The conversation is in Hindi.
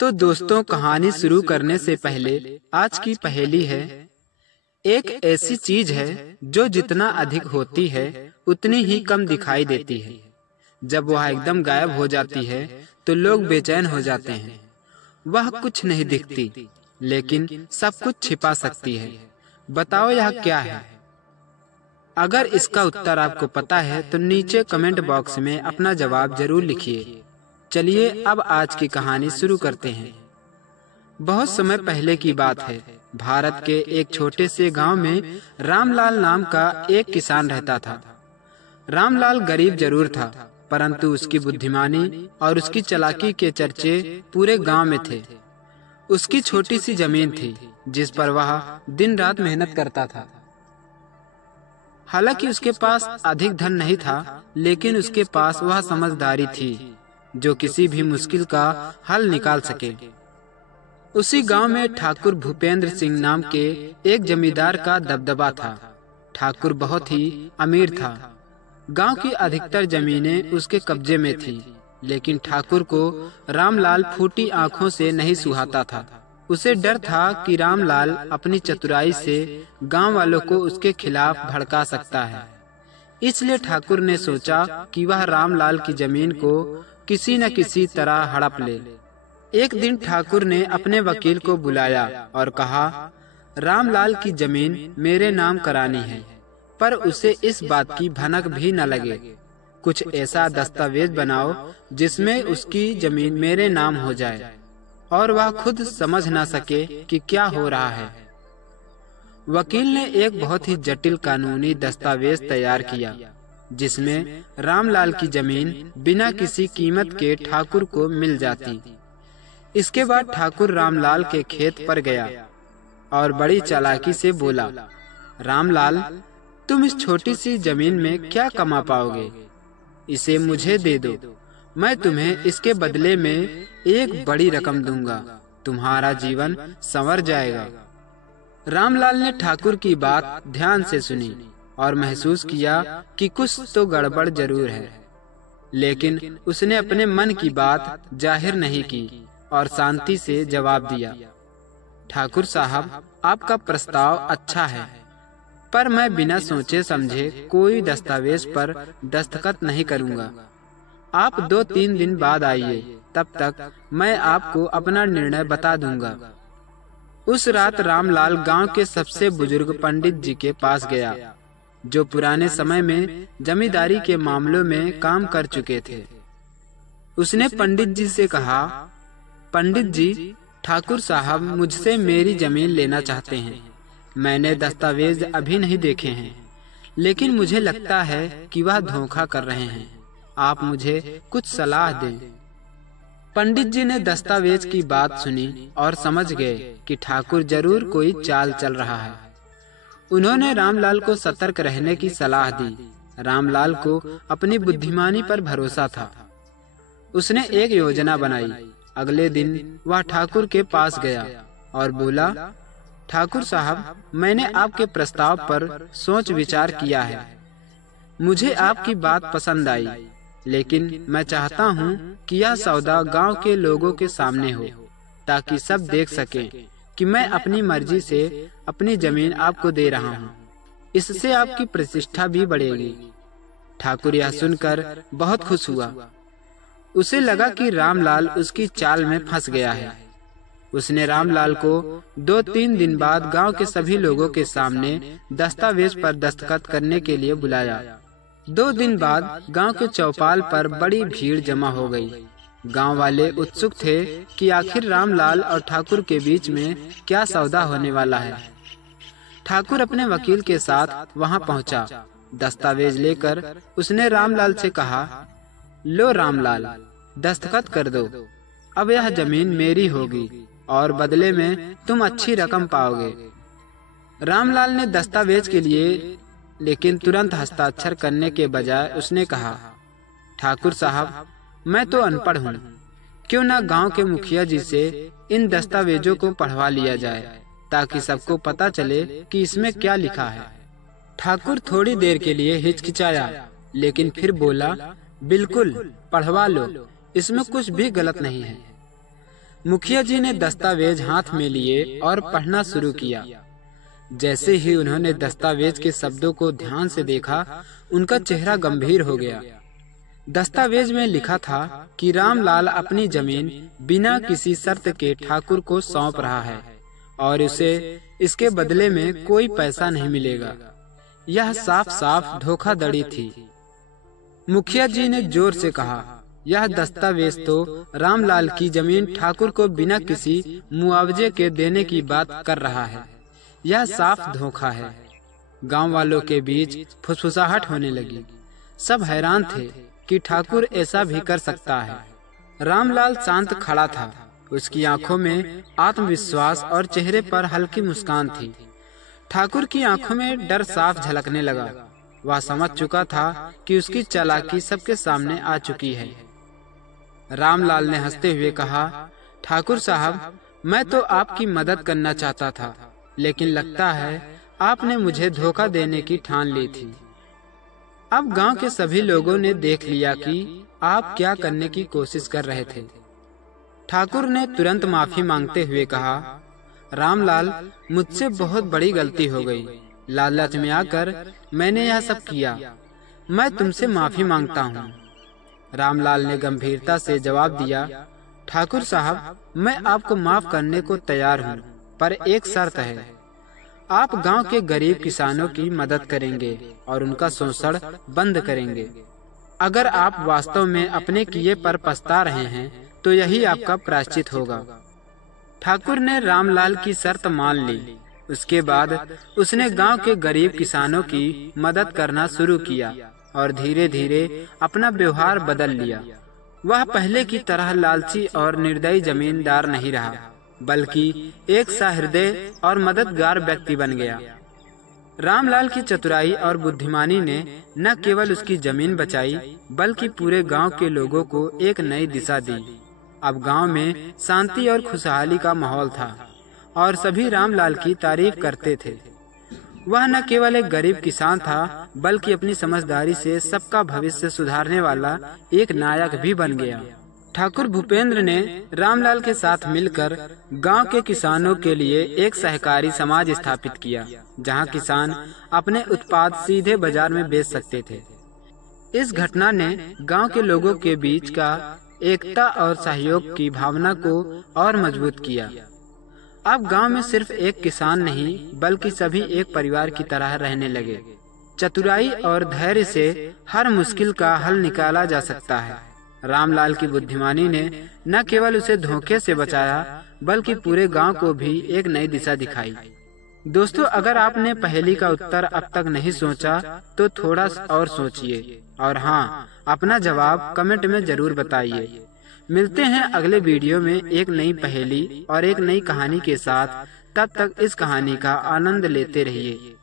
तो दोस्तों, कहानी शुरू करने से पहले आज की पहेली है। एक ऐसी चीज है जो जितना अधिक होती है उतनी ही कम दिखाई देती है। जब वह एकदम गायब हो जाती है तो लोग बेचैन हो जाते हैं। वह कुछ नहीं दिखती, लेकिन सब कुछ छिपा सकती है। बताओ यह क्या है? अगर इसका उत्तर आपको पता है तो नीचे कमेंट बॉक्स में अपना जवाब जरूर लिखिए। चलिए अब आज की कहानी शुरू करते हैं। बहुत समय पहले की बात है। भारत के एक छोटे से गांव में रामलाल नाम का एक किसान रहता था। रामलाल गरीब जरूर था, परंतु उसकी बुद्धिमानी और उसकी चालाकी के चर्चे पूरे गांव में थे। उसकी छोटी सी जमीन थी जिस पर वह दिन रात मेहनत करता था। हालांकि उसके पास अधिक धन नहीं था, लेकिन उसके पास वह समझदारी थी जो किसी भी मुश्किल का हल निकाल सके। उसी गांव में ठाकुर भूपेंद्र सिंह नाम के एक जमींदार का दबदबा था। ठाकुर बहुत ही अमीर था। गांव की अधिकतर जमीनें उसके कब्जे में थी, लेकिन ठाकुर को रामलाल फूटी आंखों से नहीं सुहाता था। उसे डर था कि रामलाल अपनी चतुराई से गांव वालों को उसके खिलाफ भड़का सकता है। इसलिए ठाकुर ने सोचा कि वह रामलाल की जमीन को किसी न किसी तरह हड़प ले। एक दिन ठाकुर ने अपने वकील को बुलाया और कहा, रामलाल की जमीन मेरे नाम करानी है, पर उसे इस बात की भनक भी न लगे। कुछ ऐसा दस्तावेज बनाओ जिसमें उसकी जमीन मेरे नाम हो जाए और वह खुद समझ न सके कि क्या हो रहा है। वकील ने एक बहुत ही जटिल कानूनी दस्तावेज तैयार किया, जिसमें रामलाल की जमीन बिना किसी कीमत के ठाकुर को मिल जाती। इसके बाद ठाकुर रामलाल के खेत पर गया और बड़ी चालाकी से बोला, रामलाल, तुम इस छोटी सी जमीन में क्या कमा पाओगे? इसे मुझे दे दो, मैं तुम्हें इसके बदले में एक बड़ी रकम दूंगा। तुम्हारा जीवन संवर जाएगा। रामलाल ने ठाकुर की बात ध्यान से सुनी और महसूस किया कि कुछ तो गड़बड़ जरूर है, लेकिन उसने अपने मन की बात जाहिर नहीं की और शांति से जवाब दिया, ठाकुर साहब, आपका प्रस्ताव अच्छा है, पर मैं बिना सोचे समझे कोई दस्तावेज पर दस्तखत नहीं करूंगा। आप 2-3 दिन बाद आइए, तब तक मैं आपको अपना निर्णय बता दूंगा। उस रात रामलाल गांव के सबसे बुजुर्ग पंडित जी के पास गया, जो पुराने समय में जमींदारी के मामलों में काम कर चुके थे। उसने पंडित जी से कहा, पंडित जी, ठाकुर साहब मुझसे मेरी जमीन लेना चाहते हैं। मैंने दस्तावेज अभी नहीं देखे हैं, लेकिन मुझे लगता है कि वह धोखा कर रहे हैं। आप मुझे कुछ सलाह दें। पंडित जी ने दस्तावेज की बात सुनी और समझ गए कि ठाकुर जरूर कोई चाल चल रहा है। उन्होंने रामलाल को सतर्क रहने की सलाह दी। रामलाल को अपनी बुद्धिमानी पर भरोसा था। उसने एक योजना बनाई। अगले दिन वह ठाकुर के पास गया और बोला, ठाकुर साहब, मैंने आपके प्रस्ताव पर सोच विचार किया है। मुझे आपकी बात पसंद आई, लेकिन मैं चाहता हूँ कि यह सौदा गांव के लोगों के सामने हो, ताकि सब देख सकें कि मैं अपनी मर्जी से अपनी जमीन आपको दे रहा हूँ। इससे आपकी प्रतिष्ठा भी बढ़ेगी। ठाकुर यह सुनकर बहुत खुश हुआ। उसे लगा कि रामलाल उसकी चाल में फंस गया है। उसने रामलाल को 2-3 दिन बाद गांव के सभी लोगों के सामने दस्तावेज पर दस्तखत करने के लिए बुलाया। 2 दिन बाद गांव के चौपाल पर बड़ी भीड़ जमा हो गई। गांव वाले उत्सुक थे कि आखिर रामलाल और ठाकुर के बीच में क्या सौदा होने वाला है। ठाकुर अपने वकील के साथ वहां पहुंचा। दस्तावेज लेकर उसने रामलाल से कहा, लो रामलाल, दस्तखत कर दो। अब यह जमीन मेरी होगी और बदले में तुम अच्छी रकम पाओगे। रामलाल ने दस्तावेज के लिए लेकिन तुरंत हस्ताक्षर करने के बजाय उसने कहा, ठाकुर साहब, मैं तो अनपढ़ हूँ, क्यों ना गांव के मुखिया जी से इन दस्तावेजों को पढ़वा लिया जाए, ताकि सबको पता चले कि इसमें क्या लिखा है। ठाकुर थोड़ी देर के लिए हिचकिचाया, लेकिन फिर बोला, बिल्कुल, पढ़वा लो, इसमें कुछ भी गलत नहीं है। मुखिया जी ने दस्तावेज हाथ में लिए और पढ़ना शुरू किया। जैसे ही उन्होंने दस्तावेज के शब्दों को ध्यान से देखा, उनका चेहरा गंभीर हो गया। दस्तावेज में लिखा था कि रामलाल अपनी जमीन बिना किसी शर्त के ठाकुर को सौंप रहा है और उसे इसके बदले में कोई पैसा नहीं मिलेगा। यह साफ साफ धोखाधड़ी थी। मुखिया जी ने जोर से कहा, यह दस्तावेज तो रामलाल की जमीन ठाकुर को बिना किसी मुआवजे के देने की बात कर रहा है। यह साफ धोखा है। गांव वालों के बीच फुसफुसाहट होने लगी। सब हैरान थे कि ठाकुर ऐसा भी कर सकता है। रामलाल शांत खड़ा था। उसकी आंखों में आत्मविश्वास और चेहरे पर हल्की मुस्कान थी। ठाकुर की आंखों में डर साफ झलकने लगा। वह समझ चुका था कि उसकी चालाकी सबके सामने आ चुकी है। रामलाल ने हंसते हुए कहा, ठाकुर साहब, मैं तो आपकी मदद करना चाहता था, लेकिन लगता है आपने मुझे धोखा देने की ठान ली थी। अब गांव के सभी लोगों ने देख लिया कि आप क्या करने की कोशिश कर रहे थे। ठाकुर ने तुरंत माफी मांगते हुए कहा, रामलाल, मुझसे बहुत बड़ी गलती हो गई। लालच में आकर मैंने यह सब किया। मैं तुमसे माफी मांगता हूँ। रामलाल ने गंभीरता से जवाब दिया, ठाकुर साहब, मैं आपको माफ करने को तैयार हूँ, पर एक शर्त है। आप गांव के गरीब किसानों की मदद करेंगे और उनका शोषण बंद करेंगे। अगर आप वास्तव में अपने किए पर पछता रहे हैं तो यही आपका प्रायश्चित होगा। ठाकुर ने रामलाल की शर्त मान ली। उसके बाद उसने गांव के गरीब किसानों की मदद करना शुरू किया और धीरे धीरे अपना व्यवहार बदल लिया। वह पहले की तरह लालची और निर्दयी जमींदार नहीं रहा, बल्कि एक सहृदय और मददगार व्यक्ति बन गया। रामलाल की चतुराई और बुद्धिमानी ने न केवल उसकी जमीन बचाई, बल्कि पूरे गांव के लोगों को एक नई दिशा दी। अब गांव में शांति और खुशहाली का माहौल था और सभी रामलाल की तारीफ करते थे। वह न केवल एक गरीब किसान था, बल्कि अपनी समझदारी से सबका भविष्य सुधारने वाला एक नायक भी बन गया। ठाकुर भूपेंद्र ने रामलाल के साथ मिलकर गांव के किसानों के लिए एक सहकारी समाज स्थापित किया, जहां किसान अपने उत्पाद सीधे बाजार में बेच सकते थे। इस घटना ने गांव के लोगों के बीच का एकता और सहयोग की भावना को और मजबूत किया। अब गांव में सिर्फ एक किसान नहीं, बल्कि सभी एक परिवार की तरह रहने लगे। चतुराई और धैर्य से हर मुश्किल का हल निकाला जा सकता है। रामलाल की बुद्धिमानी ने न केवल उसे धोखे से बचाया, बल्कि पूरे गांव को भी एक नई दिशा दिखाई। दोस्तों, अगर आपने पहेली का उत्तर अब तक नहीं सोचा तो थोड़ा और सोचिए और हाँ, अपना जवाब कमेंट में जरूर बताइए। मिलते हैं अगले वीडियो में एक नई पहेली और एक नई कहानी के साथ। तब तक इस कहानी का आनंद लेते रहिए।